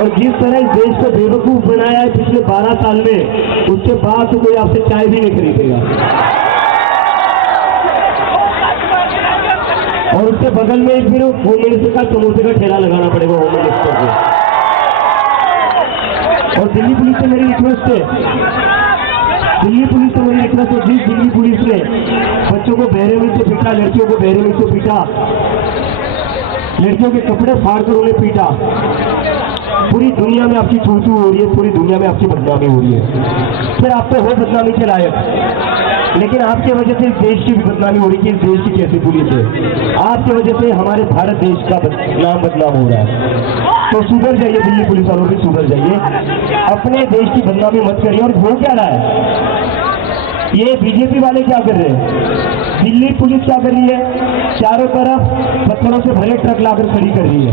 और जिस तरह इस देश को बेवकूफ बनाया है पिछले 12 साल में, उसके बाद तो कोई आपसे चाय भी नहीं खरीदेगा। और उसके बगल में फिर होम मिनिस्टर का समोसे का ठेला लगाना पड़ेगा होम मिनिस्टर को। और दिल्ली पुलिस से मेरी रिक्वेस्ट है, दिल्ली पुलिस से मेरी रिक्वेस्ट है, जिस दिल्ली पुलिस ने बच्चों को बहरेमी से पीटा, लड़कियों को बहरेमी से पीटा, लड़कियों के कपड़े फाड़कर उन्हें पीटा, पूरी दुनिया में आपकी चूचू हो रही है, पूरी दुनिया में आपकी बदनामी हो रही है। फिर आप तो हो बदनामी के लायक, लेकिन आपकी वजह से इस देश की भी बदनामी हो रही है। इस देश की कैसी पुलिस है, आपकी वजह से हमारे भारत देश का नाम बदनाम हो रहा है। तो सुधर जाइए, दिल्ली पुलिस वालों भी सुधर जाइए, अपने देश की बदनामी मत करिए। और हो क्या रहा है, ये बीजेपी वाले क्या कर रहे हैं, दिल्ली पुलिस क्या कर रही है, चारों तरफ पत्थरों से भरे ट्रक लाकर खड़ी कर रही है।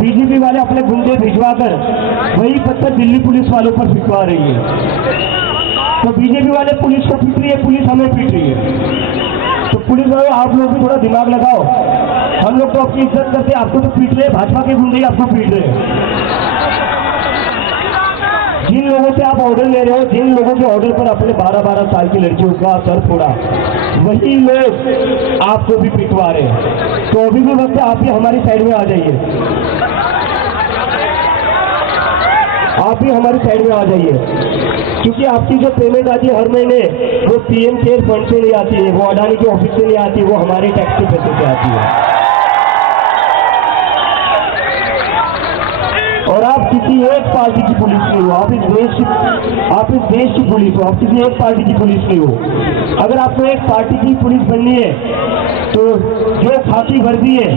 बीजेपी वाले अपने गुंडे भिजवाकर वही पत्थर दिल्ली पुलिस वालों पर फिकवा रही है। तो बीजेपी वाले पुलिस को पीट रही है, पुलिस हमें पीट रही है। तो पुलिस वालों, आप लोग भी थोड़ा दिमाग लगाओ। हम लोग तो आपकी इज्जत करते हैं, आपको तो पीट रहे हैं, भाजपा के गुंडे आपको पीट रहे हैं। जिन लोगों से आप ऑर्डर ले रहे हो, जिन लोगों के ऑर्डर पर अपने 12-12 साल की लड़कियों का सर फोड़ा, वही लोग आपको भी पिटवा रहे हैं। तो अभी भी वक्त है, आप भी हमारी साइड में आ जाइए, आप भी हमारी साइड में आ जाइए। क्योंकि आपकी जो पेमेंट आती है हर महीने, वो पीएम केयर फंड से नहीं आती है, वो अडानी के ऑफिस से नहीं आती, वो हमारे टैक्स के पैसे से आती है। और आप किसी एक पार्टी की पुलिस नहीं हो, आप इस देश की पुलिस हो, आप किसी एक पार्टी की पुलिस नहीं हो। अगर आपको एक पार्टी की पुलिस बननी है तो जो खाकी वर्दी है,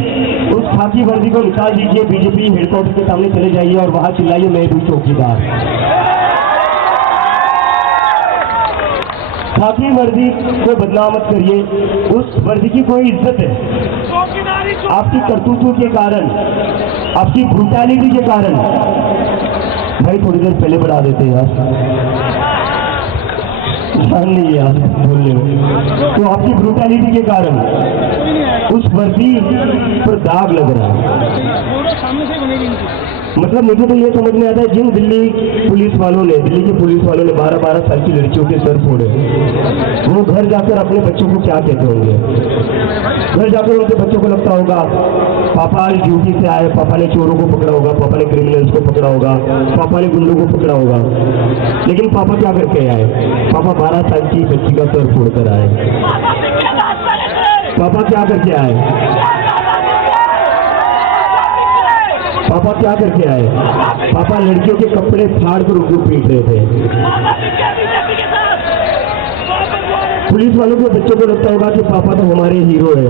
उस खाकी वर्दी को निकाल दीजिए, बीजेपी हेडक्वार्टर के सामने चले जाइए और वहां चिल्लाइए, मैं भी चौकीदार। खाकी वर्दी को बदनाम मत करिए, उस वर्दी की कोई इज्जत है। आपकी करतूतों के कारण, आपकी ब्रूटैलिटी के कारण, भाई थोड़ी देर पहले बढ़ा देते यार, ध्यान नहीं है यार बोलने में। तो आपकी ब्रूटैलिटी के कारण उस वर्दी पर दाग लग रहा है। मतलब मुझे तो ये समझ में आता है, जिन दिल्ली के पुलिस वालों ने 12-12 साल की लड़कियों के सर फोड़े, वो घर जाकर अपने बच्चों को क्या कहते होंगे। घर जाकर उनके बच्चों को लगता होगा पापा आज ड्यूटी से आए, पापा ने चोरों को पकड़ा होगा, पापा ने क्रिमिनल्स को पकड़ा होगा, पापा ने गुंडों को पकड़ा होगा। लेकिन पापा क्या करके आए, पापा 12 साल की बच्ची का सर फोड़ कर आए। पापा क्या करके आए, पापा क्या करके आए, पापा लड़कियों के कपड़े फाड़ कर उनको पीट रहे थे। पुलिस वालों के बच्चों को लगता होगा कि पापा तो हमारे हीरो है,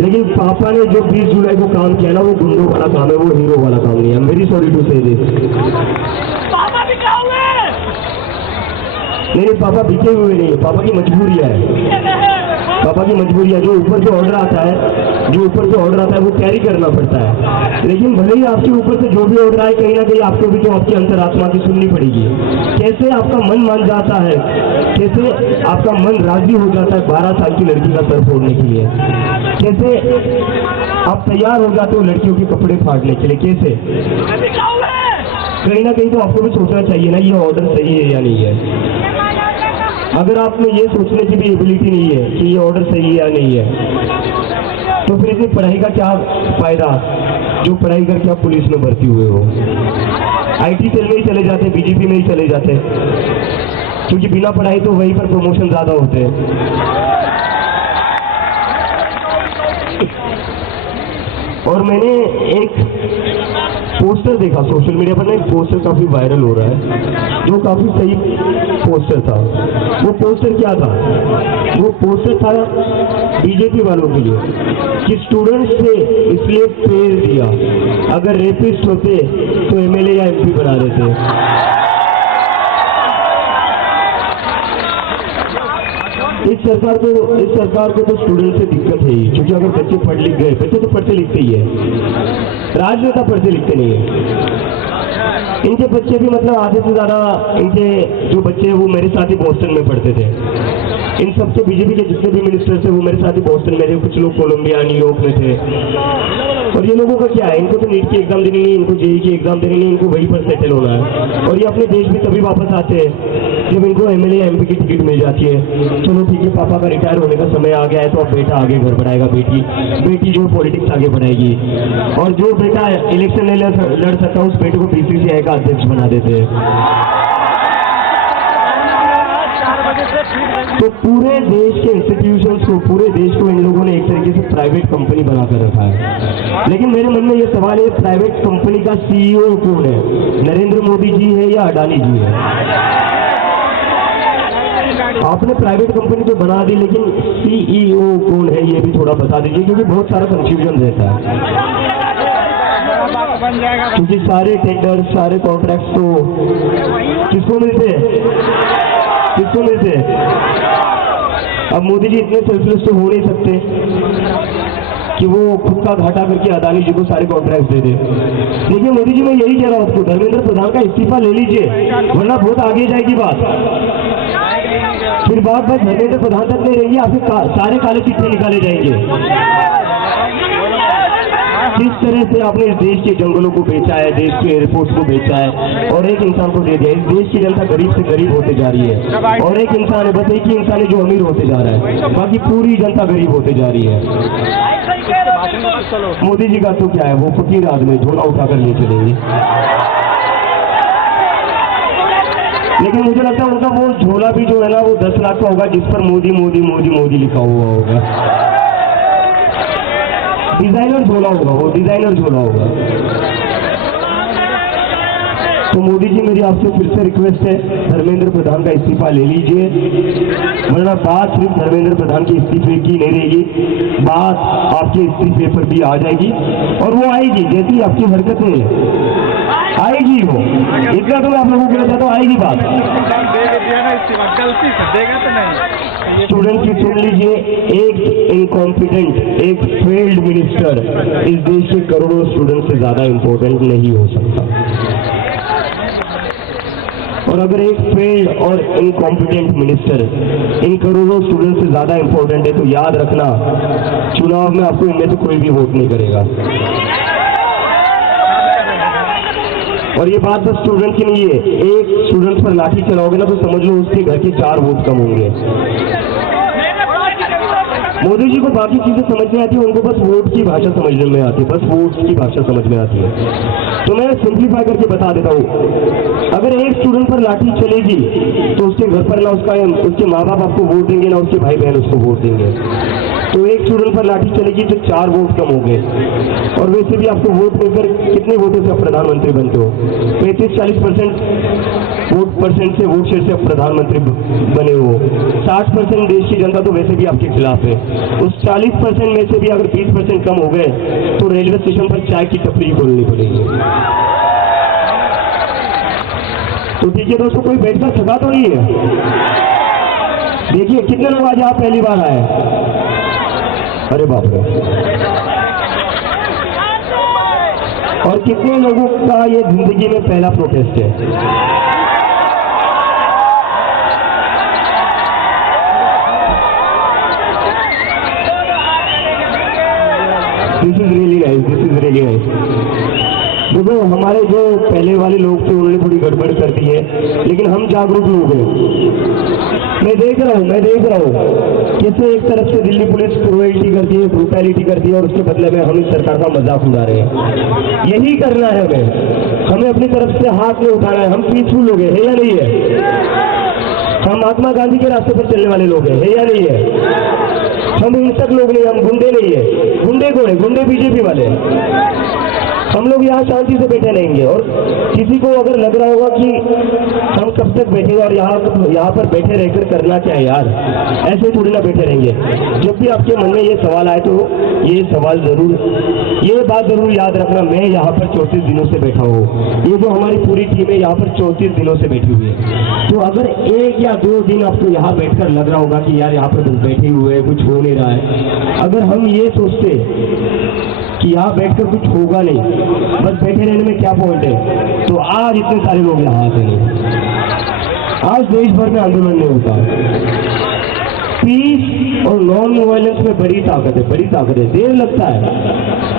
लेकिन पापा ने जो 20 जुलाई को काम किया ना, वो गुंडों वाला काम है, वो हीरो वाला काम नहीं है। वेरी सॉरी टू से दिस। नहीं, पापा बिके हुए नहीं है, पापा की मजबूरियां है, पापा की मजबूरियां। जो ऊपर से ऑर्डर आता है, वो कैरी करना पड़ता है। लेकिन भले ही आपके ऊपर से जो भी ऑर्डर आए, कहीं ना कहीं आपको भी तो आपकी अंतरात्मा की सुननी पड़ेगी। कैसे आपका मन मान जाता है, कैसे आपका मन राजी हो जाता है 12 साल की लड़की का सर फोड़ने के लिए, कैसे आप तैयार हो जाते हो लड़कियों के कपड़े फाड़ने के लिए, कैसे? कहीं ना कहीं तो आपको भी सोचना चाहिए ना, ये ऑर्डर सही है या नहीं है। अगर आप में ये सोचने की भी एबिलिटी नहीं है कि ये ऑर्डर सही है या नहीं है, तो फिर इतनी पढ़ाई का क्या फायदा, जो पढ़ाई करके आप पुलिस में भर्ती हुए हो। आईटी सेल में ही चले जाते, बीजेपी में ही चले जाते, क्योंकि बिना पढ़ाई तो वहीं पर प्रमोशन ज्यादा होते हैं। और मैंने एक पोस्टर देखा सोशल मीडिया पर ना, एक पोस्टर काफी वायरल हो रहा है, जो काफी सही पोस्टर था। वो पोस्टर क्या था, वो पोस्टर था बीजेपी वालों के लिए कि स्टूडेंट्स से इसलिए पेड़ दिया, अगर रेपिस्ट होते तो एमएलए या एमपी बना देते। इस सरकार को तो स्टूडेंट से दिक्कत है ही, क्योंकि अगर बच्चे पढ़ लिख गए, बच्चे तो पढ़ते लिखते ही है, राजनेता पढ़ते लिखते नहीं है। इनके बच्चे भी मतलब आधे से ज्यादा इनके जो बच्चे हैं वो मेरे साथ ही बोस्टन में पढ़ते थे। इन सबसे बीजेपी के जितने भी मिनिस्टर थे वो मेरे साथ ही बोस्टन में थे, कुछ लोग कोलंबिया न्यूयॉर्क में थे। और ये लोगों का क्या है, इनको तो नीट की एग्जाम देनी नहीं, इनको जेई की एग्जाम देनी नहीं, इनको वहीं पर सेटल होना है। और ये अपने देश में तभी वापस आते हैं जब इनको एमएलए एमपी की टिकट मिल जाती है। चलो ठीक है, पापा का रिटायर होने का समय आ गया है, तो अब बेटा आगे घर बढ़ाएगा, बेटी जो पॉलिटिक्स आगे बढ़ाएगी। और जो बेटा इलेक्शन नहीं लड़ सकता उस बेटे को बीसीसीआई का अध्यक्ष बना देते हैं। तो पूरे देश के इंस्टीट्यूशंस को, पूरे देश को इन लोगों ने एक तरीके से प्राइवेट कंपनी बनाकर रखा है। लेकिन मेरे मन में ये सवाल है, प्राइवेट कंपनी का सीईओ कौन है? नरेंद्र मोदी जी है या अडानी जी है? आपने प्राइवेट कंपनी तो बना दी, लेकिन सीईओ कौन है ये भी थोड़ा बता दीजिए, क्योंकि बहुत सारा कंफ्यूजन रहता है। क्योंकि सारे टेंडर, सारे कॉन्ट्रैक्ट तो किसको मिलते हैं? किसको मिलते हैं? अब मोदी जी इतने सेल्फलेस तो हो नहीं सकते कि वो खुद का घाटा करके अदानी जी को सारे कॉन्ट्रैक्ट दे दे। देखिए मोदी जी, मैं यही कह रहा हूँ आपको, धर्मेंद्र प्रधान का इस्तीफा ले लीजिए, वरना बहुत आगे जाएगी बात। फिर बात बस धर्मेंद्र प्रधान तक नहीं रहेगी, आपके सारे काले चिट्ठे निकाले जाएंगे। किस तरह से आपने इस देश के जंगलों को बेचा है, देश के एयरपोर्ट को बेचा है और एक इंसान को दे दिया। इस देश की जनता गरीब से गरीब होते जा रही है और एक इंसान है, बस एक ही इंसान है जो अमीर होते जा रहा है, बाकी पूरी जनता गरीब होते जा रही है। मोदी जी का तो क्या है, वो फकीर आदमी झोला उठाकर ले चलेंगे। लेकिन मुझे लगता है उनका वो झोला भी जो है ना, वो 10 लाख का होगा, जिस पर मोदी मोदी मोदी मोदी लिखा हुआ होगा। डिजाइनर झोला होगा, वो डिजाइनर झोला होगा। तो मोदी जी, मेरी आपसे फिर से रिक्वेस्ट है, धर्मेंद्र प्रधान का इस्तीफा ले लीजिए, वरना बात सिर्फ धर्मेंद्र प्रधान के इस्तीफे की नहीं रहेगी, बात आपके इस्तीफे पर भी आ जाएगी। और वो आएगी, जैसी आपकी हरकतें आएगी, वो इतना तो मैं आप लोगों को कहता हूँ, आएगी बात। स्टूडेंट की सुन लीजिए, एक इनकॉम्पिटेंट, एक फेल्ड मिनिस्टर इस देश के करोड़ों स्टूडेंट से ज्यादा इंपॉर्टेंट नहीं हो सकता। और अगर एक फेल्ड और इनकॉम्पिटेंट मिनिस्टर इन करोड़ों स्टूडेंट से ज्यादा इंपॉर्टेंट है, तो याद रखना, चुनाव में आपको इनमें से कोई भी वोट नहीं करेगा। और ये बात बस स्टूडेंट की नहीं है, एक स्टूडेंट पर लाठी चलाओगे ना, तो समझ लो उसके घर के 4 वोट कम होंगे। मोदी जी को बाकी चीजें समझ में आती है, उनको बस वोट की भाषा समझने में आती है, बस वोट की भाषा समझ में आती है। तो मैं सिंप्लीफाई करके बता देता हूँ, अगर एक स्टूडेंट पर लाठी चलेगी तो उसके घर पर ना उसके माँ बाप आपको वोट देंगे, ना उसके भाई बहन उसको वोट देंगे। तो एक स्टूडेंट पर लाठी चलेगी तो 4 वोट कम हो गए। और वैसे भी आपको वोट देकर कितने वोटों से आप प्रधानमंत्री बनते हो? 35-40% वोट से वोट शेयर से आप प्रधानमंत्री बने हो। 60% देश की जनता तो वैसे भी आपके खिलाफ है। उस 40% में से भी अगर 20% कम हो गए तो रेलवे स्टेशन पर चाय की टपरी खोलनी पड़ेगी। तो ठीक है दोस्तों, कोई बैठकर थका तो नहीं है? देखिए कितने लोग आज आप पहली बार आए? अरे बाप रे! और कितने लोगों का ये जिंदगी में पहला प्रोटेस्ट है? This is really nice, this is really nice. देखो, हमारे जो पहले वाले लोग थे उन्होंने थोड़ी गड़बड़ कर दी है, लेकिन हम जागरूक लोग हैं। मैं देख रहा हूँ कैसे एक तरफ से दिल्ली पुलिस क्रूएल्टी करती है, ब्रूटैलिटी करती है, और उसके बदले में हम इस सरकार का मजाक उड़ा रहे हैं। यही करना है हमें अपनी तरफ से हाथ में उठाना है। हम पीसफुल लोग हैं, है या नहीं है? हम महात्मा गांधी के रास्ते पर चलने वाले लोग हैं, है या नहीं है? हम हिंसक लोग नहीं, हम गुंडे नहीं है। गुंडे कौन है? गुंडे बीजेपी वाले। हम लोग यहाँ शांति से बैठे रहेंगे, और किसी को अगर लग रहा होगा कि हम कब तक बैठेंगे और यहाँ पर बैठे रहकर करना क्या है यार, ऐसे थोड़ी ना बैठे रहेंगे। जब भी आपके मन में ये सवाल आए तो ये सवाल जरूर, ये बात जरूर याद रखना, मैं यहाँ पर 34 दिनों से बैठा हूँ। ये जो हमारी पूरी टीम है यहाँ पर 34 दिनों से बैठी हुई है। तो अगर 1 या 2 दिन आपको यहाँ बैठकर लग रहा होगा कि यार यहाँ पर बैठे हुए कुछ हो नहीं रहा है, अगर हम ये सोचते कि यहाँ बैठकर कुछ होगा नहीं, बस बैठे रहने में क्या पॉइंट है, तो आज इतने सारे लोग यहाँ आते नहीं, आज देश भर में आंदोलन नहीं होता। पीस और नॉन वायलेंस में बड़ी ताकत है, बड़ी ताकत है। देर लगता है,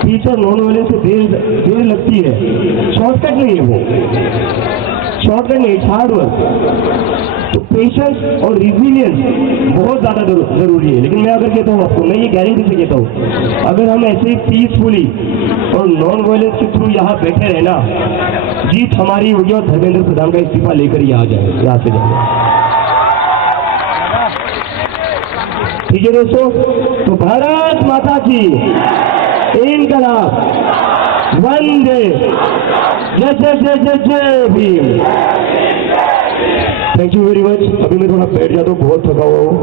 पीस और नॉन वायलेंस से देर लगती है, शॉर्टकट नहीं है वो, शॉर्टकट नहीं, हार्ड वर्क। तो पेशेंस और रिजिलियंस बहुत ज्यादा जरूरी है। लेकिन मैं अगर कहता हूँ आपको, मैं ये गारंटी से कहता हूँ, अगर हम ऐसे ही पीसफुली और नॉन वायलेंस के थ्रू यहाँ बैठे रहे ना, जीत हमारी होगी और धर्मेंद्र प्रधान का इस्तीफा लेकर ही आ जाए, यहाँ से जाए। ठीक है दोस्तों, तो भारत माता की इनकलाब, वंदे, जय जय जय जय जय Bhim. Thank you very much. अभी मैं थोड़ा बैठ जाता हूँ, बहुत थका हुआ हूँ।